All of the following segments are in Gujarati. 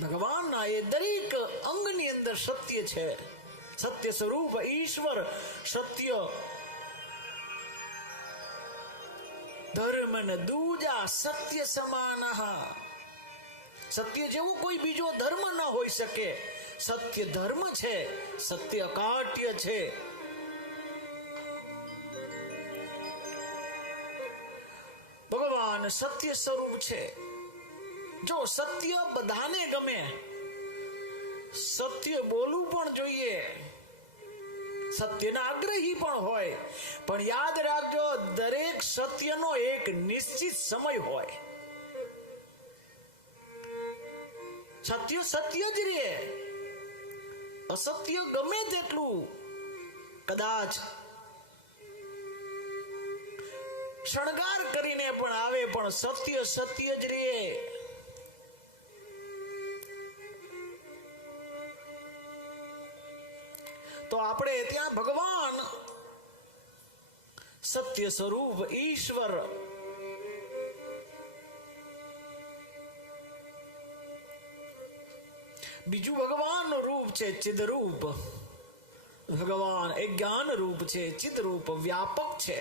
ભગવાનના એ દરેક અંગની અંદર સત્ય છે. સત્ય સ્વરૂપ ઈશ્વર સત્ય ધર્મ ન દૂજા સત્ય સમાન. સત્ય જેવું કોઈ બીજો ધર્મ ન હોઈ શકે. સત્ય ધર્મ છે, સત્ય અકાટ્ય છે. ભગવાન સત્ય સ્વરૂપ છે. જો સત્ય બધાને ગમે, સત્ય બોલવું પણ જોઈએ, સત્યના આગ્રહી પણ હોય, પણ યાદ રાખજો દરેક સત્યનો એક નિશ્ચિત સમય હોય. સત્ય સત્ય જ રે. અસત્ય ગમે તેટલું કદાચ શણગાર કરીને પણ આવે, પણ સત્ય સત્ય જ રે. તો આપણે ત્યાં ભગવાન સત્ય સ્વરૂપ ઈશ્વર બીજું ભગવાનનું રૂપ છે ચિદરૂપ. ભગવાન એક જ્ઞાન રૂપ છે, ચિદરૂપ વ્યાપક છે.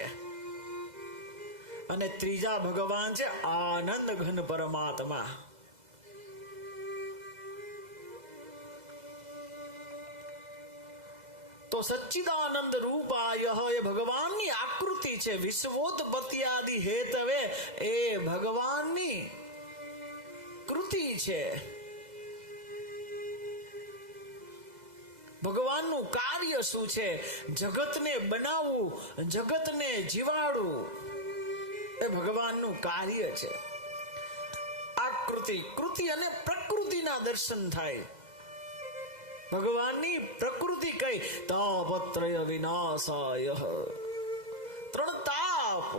અને ત્રીજા ભગવાન છે આનંદ ઘન પરમાત્મા. તો સચ્ચિદાનંદ રૂપાય એ ભગવાનની આકૃતિ છે. વિશ્વોત્પત્તિ આદિ હેતવે એ ભગવાનની કૃતિ છે. ભગવાનનું કાર્ય શું છે? જગતને બનાવવું, જગતને જીવાડવું એ ભગવાનનું કાર્ય છે. આકૃતિ, કૃતિ અને પ્રકૃતિના દર્શન થાય. ભગવાનની પ્રકૃતિ કઈ? તાપત્રય વિનાશાય. ત્રણ તાપ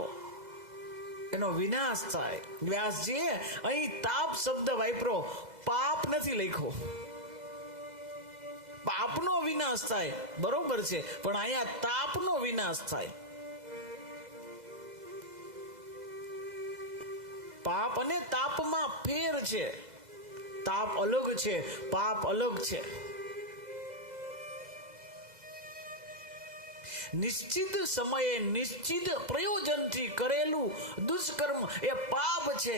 એનો વિનાશ થાય. વ્યાસજી અહીં તાપ શબ્દ વાપરો, પાપ નથી લખ્યો. પાપનો વિનાશ થાય બરોબર છે, પણ અહીંયા તાપનો વિનાશ થાય. પાપ અને તાપમાં ફેર છે. તાપ અલગ છે, પાપ અલગ છે. નિશ્ચિત સમયે નિશ્ચિત પ્રયોજનથી કરેલું દુષ્કર્મ એ પાપ છે.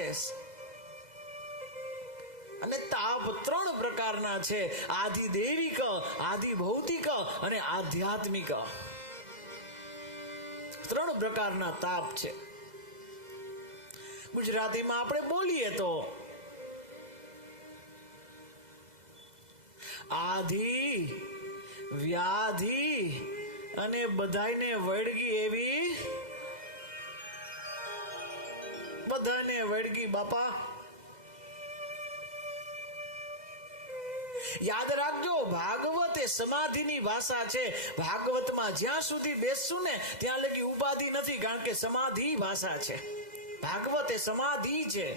અને તાપ ત્રણ પ્રકારના છે: આદિ દૈવિક, આદિ ભૌતિક અને આધ્યાત્મિક. ત્રણ પ્રકારના તાપ છે. ગુજરાતીમાં આપણે બોલીએ તો આધિ, વ્યાધિ અને બધાને વળગી એવી, બધાને વળગી બાપા. યાદ રાખજો, ભાગવત એ સમાધિની ભાષા છે. ભાગવતમાં જ્યાં સુધી બેસશું ને ત્યાં લગી ઉપાધિ નથી, કારણ કે સમાધિ ભાષા છે. ભાગવત એ સમાધિ છે.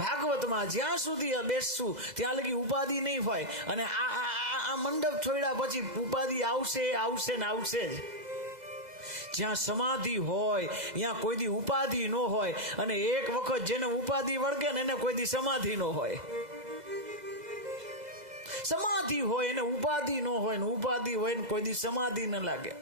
ભાગવતમાં જ્યાં સુધી બેસશું ત્યાં લગી ઉપાધિ નહીં હોય. અને આ મંડપ છોડ્યા પછી ઉપાધિ આવશે આવશે ને આવશે જ. જ્યાં સમાધિ હોય ત્યાં કોઈ દી ઉપાધિ ન હોય. અને એક વખત જેને ઉપાધિ વળગે ને એને કોઈ દી સમાધિ ન હોય. સમાધિ હોય એને ઉપાધિ ન હોય, ને ઉપાધિ હોય ને કોઈ દી સમાધિ ન લાગે.